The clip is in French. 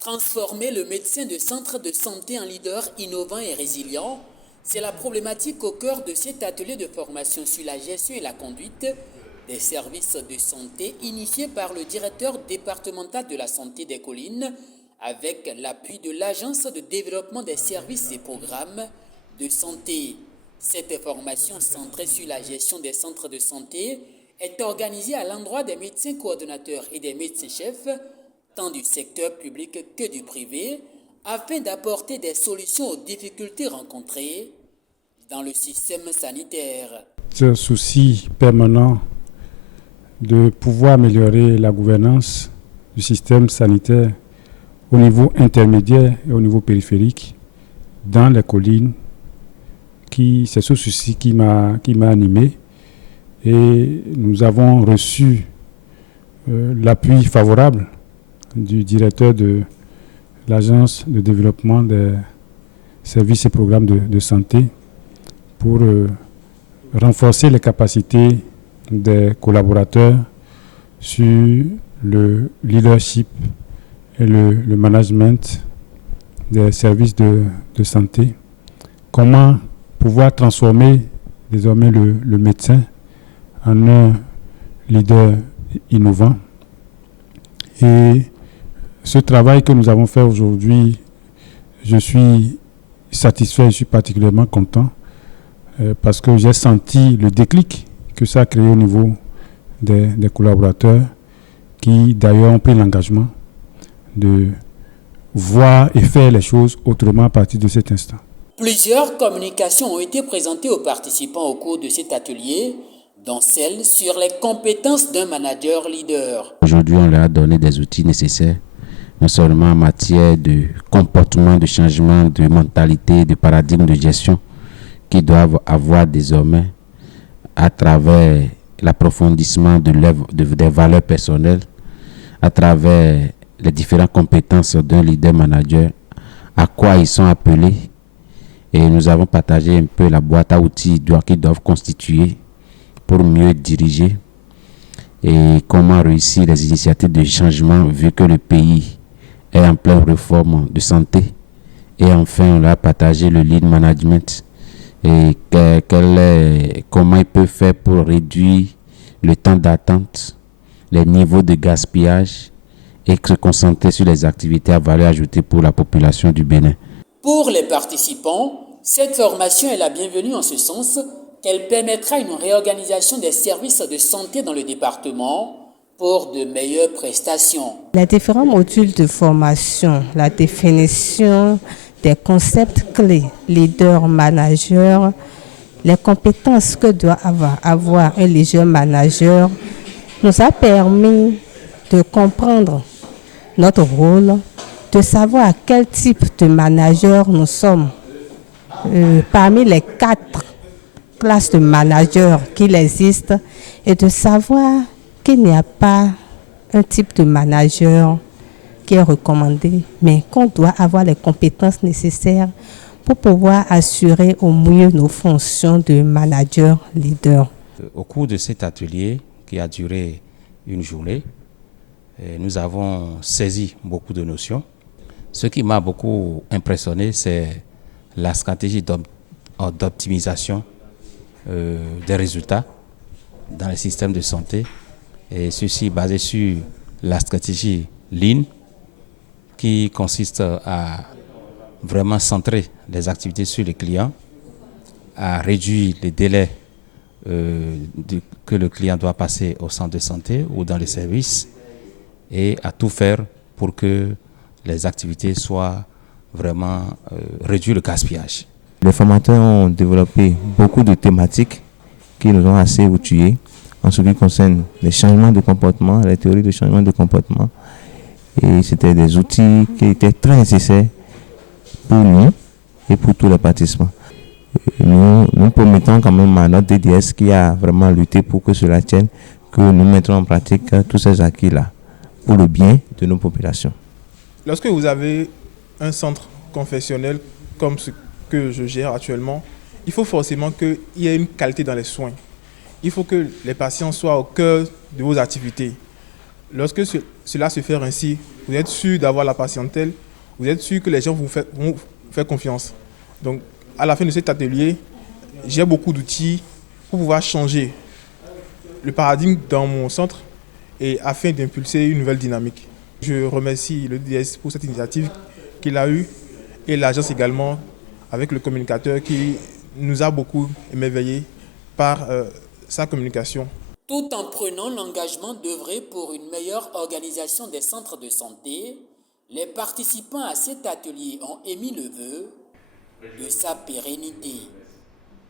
Transformer le médecin de centre de santé en leader innovant et résilient, c'est la problématique au cœur de cet atelier de formation sur la gestion et la conduite des services de santé initié par le directeur départemental de la santé des collines avec l'appui de l'Agence de développement des services et programmes de santé. Cette formation centrée sur la gestion des centres de santé est organisée à l'endroit des médecins coordonnateurs et des médecins-chefs tant du secteur public que du privé, afin d'apporter des solutions aux difficultés rencontrées dans le système sanitaire. Ce souci permanent de pouvoir améliorer la gouvernance du système sanitaire au niveau intermédiaire et au niveau périphérique dans les collines, c'est ce souci qui m'a animé, et nous avons reçu l'appui favorable du directeur de l'Agence de développement des services et programmes de santé pour renforcer les capacités des collaborateurs sur le leadership et le management des services de santé. Comment pouvoir transformer désormais le médecin en un leader innovant. Et ce travail que nous avons fait aujourd'hui, je suis satisfait, je suis particulièrement content parce que j'ai senti le déclic que ça a créé au niveau des collaborateurs qui d'ailleurs ont pris l'engagement de voir et faire les choses autrement à partir de cet instant. Plusieurs communications ont été présentées aux participants au cours de cet atelier, dont celle sur les compétences d'un manager leader. Aujourd'hui, on leur a donné des outils nécessaires, non seulement en matière de comportement, de changement, de mentalité, de paradigme de gestion qu'ils doivent avoir désormais à travers l'approfondissement des valeurs personnelles, à travers les différentes compétences d'un leader manager, à quoi ils sont appelés. Et nous avons partagé un peu la boîte à outils qu'ils doivent constituer pour mieux diriger et comment réussir les initiatives de changement vu que le pays est en pleine réforme de santé. Et enfin, on a partagé le lead management et comment il peut faire pour réduire le temps d'attente, les niveaux de gaspillage et se concentrer sur les activités à valeur ajoutée pour la population du Bénin. Pour les participants, cette formation est la bienvenue en ce sens qu'elle permettra une réorganisation des services de santé dans le département pour de meilleures prestations. Les différents modules de formation, la définition des concepts clés, leader, manager, les compétences que doit avoir un leader manager, nous a permis de comprendre notre rôle, de savoir quel type de manager nous sommes. Parmi les 4 classes de managers qu'il existe, et de savoir qu'il n'y a pas un type de manager qui est recommandé, mais qu'on doit avoir les compétences nécessaires pour pouvoir assurer au mieux nos fonctions de manager leader. Au cours de cet atelier qui a duré une journée, nous avons saisi beaucoup de notions. Ce qui m'a beaucoup impressionné, c'est la stratégie d'optimisation des résultats dans le système de santé, et ceci basé sur la stratégie Lean qui consiste à vraiment centrer les activités sur les clients, à réduire les délais que le client doit passer au centre de santé ou dans les services, et à tout faire pour que les activités soient vraiment réduire le gaspillage. Les formateurs ont développé beaucoup de thématiques qui nous ont assez outillés en ce qui concerne les changements de comportement, les théories de changement de comportement. Et c'était des outils qui étaient très nécessaires pour nous et pour tous les participants. Nous promettons quand même à notre DDS qui a vraiment lutté pour que cela tienne, que nous mettrons en pratique tous ces acquis-là pour le bien de nos populations. Lorsque vous avez un centre confessionnel comme ce que je gère actuellement, il faut forcément qu'il y ait une qualité dans les soins. Il faut que les patients soient au cœur de vos activités. Lorsque cela se fait ainsi. Vous êtes sûr d'avoir la patientèle, vous êtes sûr que les gens vont vous faire confiance. Donc, à la fin de cet atelier, j'ai beaucoup d'outils pour pouvoir changer le paradigme dans mon centre et afin d'impulser une nouvelle dynamique. Je remercie le DS pour cette initiative qu'il a eue et l'agence également avec le communicateur qui nous a beaucoup émerveillés par sa communication. Tout en prenant l'engagement d'œuvrer pour une meilleure organisation des centres de santé, les participants à cet atelier ont émis le vœu de sa pérennité.